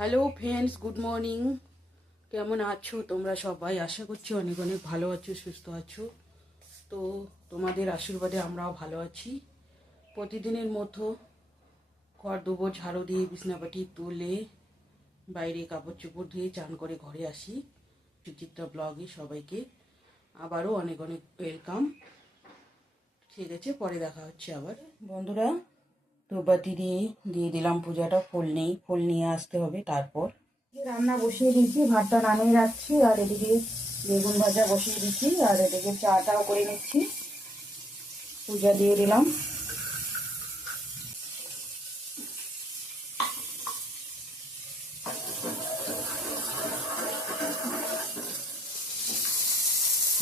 Hello friends good morning কেমন আছো তোমরা সবাই? আশা করছি অনেক অনেক ভালো আছো, সুস্থ আছো। তো তোমাদের আশীর্বাদে আমরাও ভালো আছি। প্রতিদিনের মতো ঘর দুবো ঝাড়ু দিয়ে বিছনাপাটি তুলে, বাইরে কাপড় চোপড় ধুয়ে, চান করে ঘরে আসি। সুচিত্রা ব্লগে সবাইকে আবারও অনেক অনেক ওয়েলকাম ঠিক আছে, পরে দেখা হচ্ছে আবার। বন্ধুরা ধূপবাতি দিয়ে দিয়ে দিলাম পূজাটা, ফুল নেই, ফুল নিয়ে আসতে হবে তারপর। রান্না বসিয়ে দিয়েছি, ভাতটা নামিয়ে রাখছি, আর এদিকে বেগুন ভাজা বসিয়ে দিচ্ছি আর এদিকে চাটাও করে নিচ্ছি। পূজা দিয়ে দিলাম।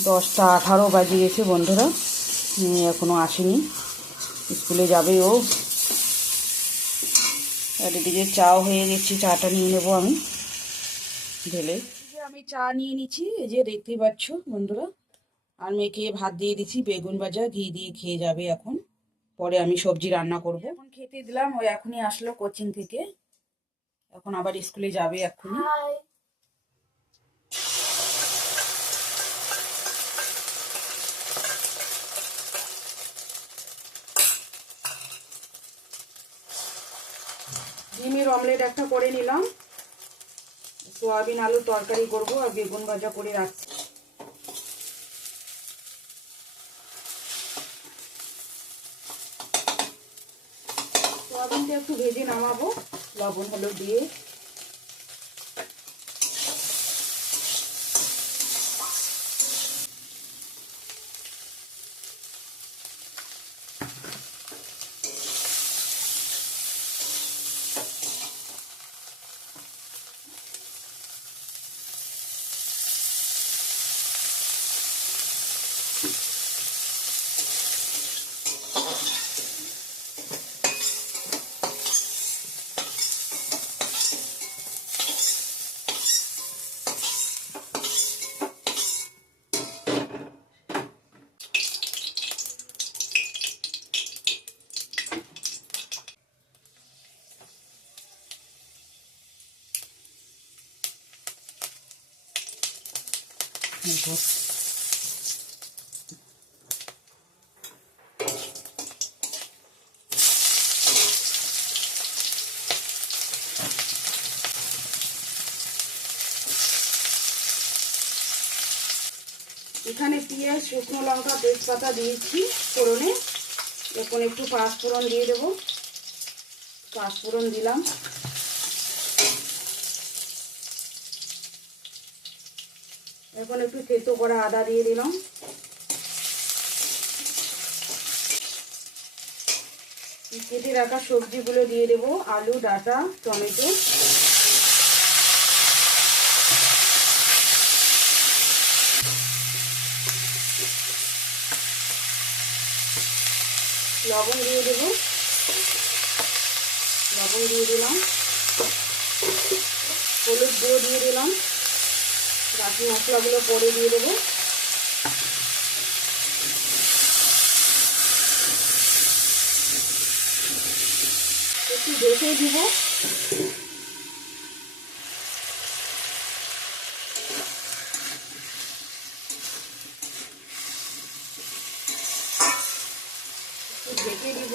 দশটা আঠারো বাজে গেছে বন্ধুরা এখনও আসেনি। স্কুলে যাবে ও। আর এদিকে চাও হয়ে গেছি চাটা নিয়ে নেব আমি। ঢেলে। আমি চা নিয়ে নিচ্ছি এই যে দেখতেই পাচ্ছ বন্ধুরা। আর মেয়েকে ভাত দিয়ে দিচ্ছি বেগুন ভাজা ঘি দিয়ে খেয়ে যাবে এখন। পরে আমি সবজি রান্না করব। এখন খেতে দিলাম ও এখনই আসলো কোচিং থেকে। এখন আবার স্কুলে যাবে এক্ষুনি। ডিমের অমলেট একটা করে নিলাম। সোয়াবিন আলু তরকারি করব আর বেগুন ভাজা করে রাখছি। সোয়াবিনটা একটু ভেজে নামাবো, লবণ হলুদ দিয়ে। এখানে পেঁয়াজ শুকনো লঙ্কা তেজপাতা দিয়েছি ফোড়নে। এখন একটু পাঁচফোড়ন দিয়ে দেবো। পাঁচফোড়ন দিলাম। এখন একটু থেতো করা আদা দিয়ে দিলাম। কেটে রাখা সবজিগুলো দিয়ে দেবো, আলু, ডাটা, টমেটো। লবণ দিয়ে দেবো। লবণ দিয়ে দিলাম। হলুদ গুঁড়ো দিয়ে দিলাম। বাকি মশলাগুলো পরে দিয়ে দেবো। একটু দেখে দিব একটু ঢেকে দিব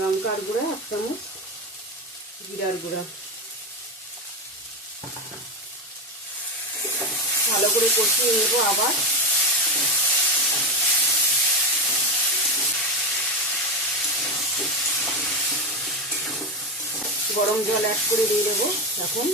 লঙ্কার গুঁড়া, এক চামচ জিরার গুঁড়া। ভালো করে কষিয়ে নেব আবার। গরম জল অ্যাড করে দিয়ে দেবো। এখন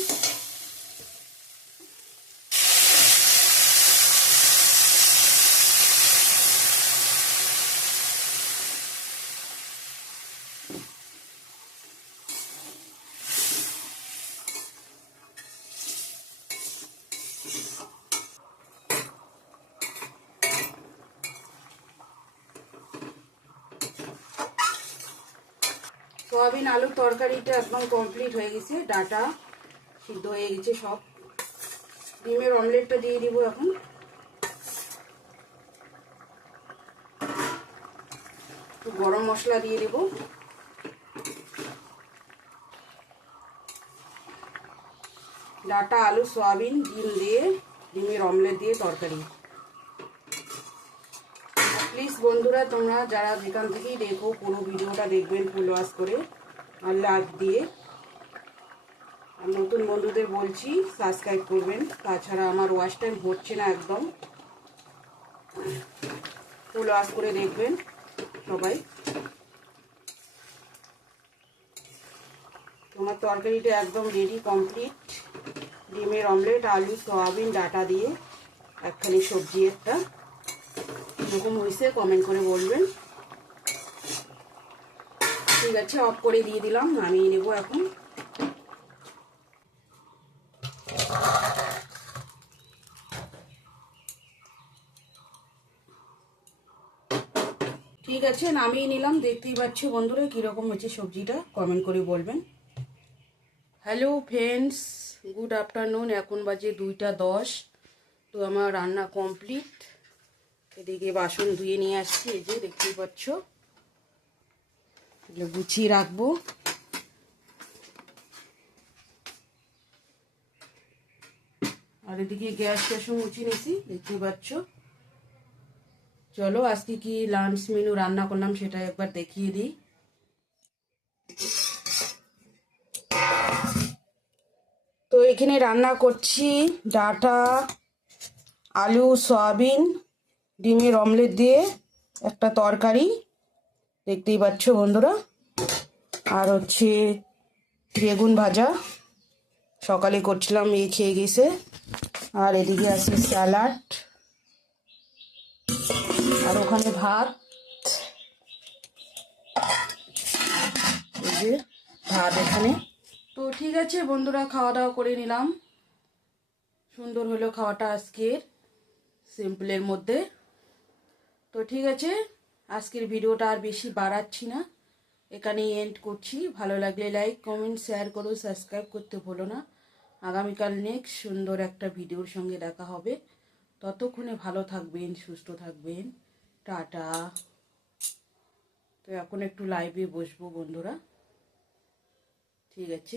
সয়াবিন, আলুর তরকারিটা একদম কমপ্লিট হয়ে গেছে। ডাটা সিদ্ধ হয়ে গেছে সব। ডিমের অমলেটটা দিয়ে দিব এখন। গরম মশলা দিয়ে দেব। ডাটা, আলু, সয়াবিন, ডিম দিয়ে, ডিমের অমলেট দিয়ে তরকারি। বন্ধুরা, তোমরা যারা যেখান থেকেই দেখো, পুরো ভিডিওটা দেখবেন ফুল ওয়াশ করে আর লাইক দিয়ে। আর নতুন বন্ধুদের বলছি সাবস্ক্রাইব করবেন। তাছাড়া আমার ওয়াশ টাইম হচ্ছে না একদম। ফুল ওয়াশ করে দেখবেন সবাই। তোমার তরকারিটা একদম রেডি কমপ্লিট ডিমের অমলেট আলু, সয়াবিন, ডাটা দিয়ে একখানি সবজি একটা এরকম হয়েছে কমেন্ট করে বলবেন। ঠিক আছে অফ করে দিয়ে দিলাম, নামিয়ে নেব এখন। ঠিক আছে, নামিয়ে নিলাম, দেখতেই পাচ্ছি বন্ধুরা কীরকম হয়েছে সবজিটা কমেন্ট করে বলবেন। হ্যালো ফ্রেন্ডস গুড আফটারনুন এখন বাজে দুইটা দশ, তো আমার রান্না কমপ্লিট এদিকে বাসন ধুয়ে নিয়ে আসছি, এই যে দেখতেই পাচ্ছ। এগুলো গুছিয়ে রাখব। আর এদিকে গ্যাস ট্যাসও মুছিয়ে নিয়েছি, দেখতেই পাচ্ছ। চলো, আজকে কি লাঞ্চ মেনু রান্না করলাম সেটা একবার দেখিয়ে দিই। তো এখানে রান্না করছি ডাটা, আলু, সয়াবিন ডিমের অমলেট দিয়ে একটা তরকারি। দেখতেই পাচ্ছ বন্ধুরা। আর হচ্ছে বেগুন ভাজা। সকালে করছিলাম, এই খেয়ে গেছে। আর এদিকে আছে স্যালাড। আর ওখানে ভাত। ভাত এখানে। তো ঠিক আছে বন্ধুরা খাওয়া দাওয়া করে নিলাম। সুন্দর হলো খাওয়াটা আজকের। সিম্পলের মধ্যে। তো ঠিক আছে, আজকের ভিডিওটা আর বেশি বাড়াচ্ছি না। এখানেই এন্ড করছি। ভালো লাগলে লাইক কমেন্ট শেয়ার করো সাবস্ক্রাইব করতে ভুলো না। আগামীকাল নেক্সট সুন্দর একটা ভিডিওর সঙ্গে দেখা হবে। ততক্ষণে ভালো থাকবেন, সুস্থ থাকবেন। টাটা। তো এখন একটু লাইভে বসবো বন্ধুরা। ঠিক আছে।